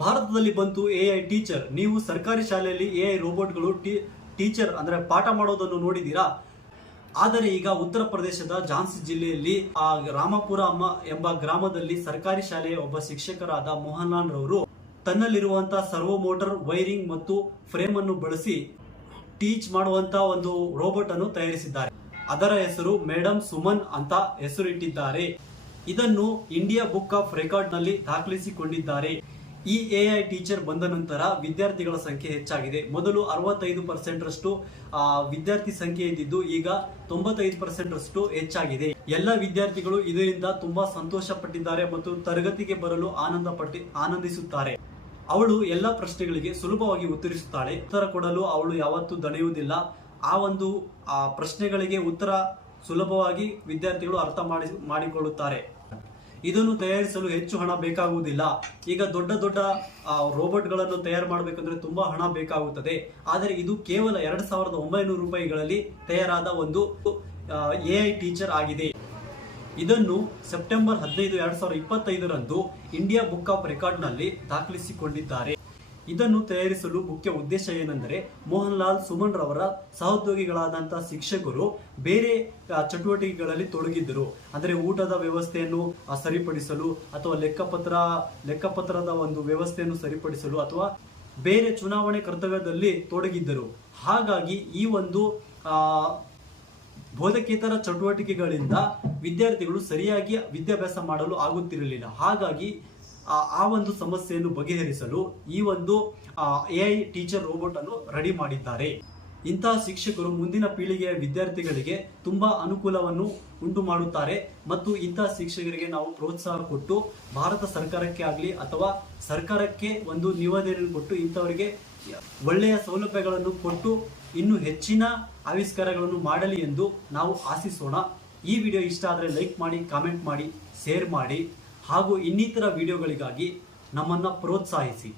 ಭಾರತದಲ್ಲಿ ಬಂತು AI teacher. ನೀವು ಸರ್ಕಾರಿ ಶಾಲೆಯಲ್ಲಿ ಎಐ ರೋಬೋಟ್ಗಳು ಟೀಚರ್ ಅಂದ್ರೆ ಪಾಠ ಮಾಡೋದನ್ನು ನೋಡಿದೀರಾ? ಆದರೆ ಈಗ ಉತ್ತರ ಪ್ರದೇಶದ ಝಾನ್ಸಿ ಜಿಲ್ಲೆಯಲ್ಲಿ ರಾಮಪುರ ಎಂಬ ಗ್ರಾಮದಲ್ಲಿ ಸರ್ಕಾರಿ ಶಾಲೆಯ ಒಬ್ಬ ಶಿಕ್ಷಕರಾದ ಮೋಹನ್ಲಾಲ್ ರವರು ತನ್ನಲ್ಲಿರುವಂತಹ ಸರ್ವೋ ಮೋಟರ್ ವೈರಿಂಗ್ ಮತ್ತು ಫ್ರೇಮ್ ಅನ್ನು ಬಳಸಿ ಟೀಚ್ ಮಾಡುವಂತ ಒಂದು ರೋಬೋಟ್ ಅನ್ನು ತಯಾರಿಸಿದ್ದಾರೆ. ಅದರ ಹೆಸರು ಮೇಡಮ್ ಸುಮನ್ ಅಂತ ಹೆಸರಿಟ್ಟಿದ್ದಾರೆ. ಇದನ್ನು ಇಂಡಿಯಾ ಬುಕ್ ಆಫ್ ರೆಕಾರ್ಡ್ ನಲ್ಲಿ ದಾಖಲಿಸಿಕೊಂಡಿದ್ದಾರೆ. ಈ ಎಐ ಟೀಚರ್ ಬಂದ ನಂತರ ವಿದ್ಯಾರ್ಥಿಗಳ ಸಂಖ್ಯೆ ಹೆಚ್ಚಾಗಿದೆ. ಮೊದಲು 65% ರಷ್ಟು ವಿದ್ಯಾರ್ಥಿ ಸಂಖ್ಯೆ ಇದ್ದಿದ್ದು ಈಗ 95% ರಷ್ಟು ಹೆಚ್ಚಾಗಿದೆ. ಎಲ್ಲ ವಿದ್ಯಾರ್ಥಿಗಳು ಇದರಿಂದ ತುಂಬಾ ಸಂತೋಷ ಪಟ್ಟಿದ್ದಾರೆ ಮತ್ತು ತರಗತಿಗೆ ಬರಲು ಆನಂದಿಸುತ್ತಾರೆ. ಅವಳು ಎಲ್ಲ ಪ್ರಶ್ನೆಗಳಿಗೆ ಸುಲಭವಾಗಿ ಉತ್ತರಿಸುತ್ತಾಳೆ. ಉತ್ತರ ಕೊಡಲು ಅವಳು ಯಾವತ್ತೂ ದಣಿಯುವುದಿಲ್ಲ. ಆ ಒಂದು ಪ್ರಶ್ನೆಗಳಿಗೆ ಉತ್ತರ ಸುಲಭವಾಗಿ ವಿದ್ಯಾರ್ಥಿಗಳು ಅರ್ಥ ಮಾಡಿಕೊಳ್ಳುತ್ತಾರೆ. ಇದನ್ನು ತಯಾರಿಸಲು ಹೆಚ್ಚು ಹಣ ಬೇಕಾಗುವುದಿಲ್ಲ. ಈಗ ದೊಡ್ಡ ದೊಡ್ಡ ರೋಬೋಟ್ ಗಳನ್ನು ತಯಾರು ಮಾಡಬೇಕಂದ್ರೆ ತುಂಬಾ ಹಣ ಬೇಕಾಗುತ್ತದೆ. ಆದರೆ ಇದು ಕೇವಲ 2900 ರೂಪಾಯಿಗಳಲ್ಲಿ ತಯಾರಾದ ಒಂದು ಎಐ ಟೀಚರ್ ಆಗಿದೆ. ಇದನ್ನು ಸೆಪ್ಟೆಂಬರ್ 15, 2025 ರಂದು ಇಂಡಿಯಾ ಬುಕ್ ಆಫ್ ರೆಕಾರ್ಡ್ ನಲ್ಲಿ ದಾಖಲಿಸಿಕೊಂಡಿದ್ದಾರೆ. ಇದನ್ನು ತಯಾರಿಸಲು ಮುಖ್ಯ ಉದ್ದೇಶ ಏನೆಂದರೆ ಮೋಹನ್ಲಾಲ್ ಸುಮನ್ ರವರ ಸಹೋದ್ಯೋಗಿಗಳಾದಂತಹ ಶಿಕ್ಷಕರು ಬೇರೆ ಚಟುವಟಿಕೆಗಳಲ್ಲಿ ತೊಡಗಿದ್ದರು. ಅಂದರೆ ಊಟದ ವ್ಯವಸ್ಥೆಯನ್ನು ಸರಿಪಡಿಸಲು ಅಥವಾ ಲೆಕ್ಕಪತ್ರದ ಒಂದು ವ್ಯವಸ್ಥೆಯನ್ನು ಸರಿಪಡಿಸಲು ಅಥವಾ ಬೇರೆ ಚುನಾವಣೆ ಕರ್ತವ್ಯದಲ್ಲಿ ತೊಡಗಿದ್ದರು. ಹಾಗಾಗಿ ಈ ಒಂದು ಬೋಧಕೇತರ ಚಟುವಟಿಕೆಗಳಿಂದ ವಿದ್ಯಾರ್ಥಿಗಳು ಸರಿಯಾಗಿ ವಿದ್ಯಾಭ್ಯಾಸ ಮಾಡಲು ಆಗುತ್ತಿರಲಿಲ್ಲ. ಹಾಗಾಗಿ ಆ ಒಂದು ಸಮಸ್ಯೆಯನ್ನು ಬಗೆಹರಿಸಲು ಈ ಒಂದು ಎಐ ಟೀಚರ್ ರೋಬೋಟ್ ಅನ್ನು ರೆಡಿ ಮಾಡಿದ್ದಾರೆ. ಇಂತಹ ಶಿಕ್ಷಕರು ಮುಂದಿನ ಪೀಳಿಗೆಯ ವಿದ್ಯಾರ್ಥಿಗಳಿಗೆ ತುಂಬಾ ಅನುಕೂಲವನ್ನು ಉಂಟು ಮಾಡುತ್ತಾರೆ ಮತ್ತು ಇಂತಹ ಶಿಕ್ಷಕರಿಗೆ ನಾವು ಪ್ರೋತ್ಸಾಹ ಕೊಟ್ಟು ಭಾರತ ಸರ್ಕಾರಕ್ಕೆ ಆಗಲಿ ಅಥವಾ ಸರ್ಕಾರಕ್ಕೆ ಒಂದು ನಿವೇದನೆ ಕೊಟ್ಟು ಇಂಥವರಿಗೆ ಒಳ್ಳೆಯ ಸೌಲಭ್ಯಗಳನ್ನು ಕೊಟ್ಟು ಇನ್ನು ಹೆಚ್ಚಿನ ಆವಿಷ್ಕಾರಗಳನ್ನು ಮಾಡಲಿ ಎಂದು ನಾವು ಆಶಿಸೋಣ. ಈ ವಿಡಿಯೋ ಇಷ್ಟ ಆದರೆ ಲೈಕ್ ಮಾಡಿ, ಕಾಮೆಂಟ್ ಮಾಡಿ, ಶೇರ್ ಮಾಡಿ ಹಾಗೂ ಇನ್ನಿತರ ವಿಡಿಯೋಗಳಿಗಾಗಿ ನಮ್ಮನ್ನು ಪ್ರೋತ್ಸಾಹಿಸಿ.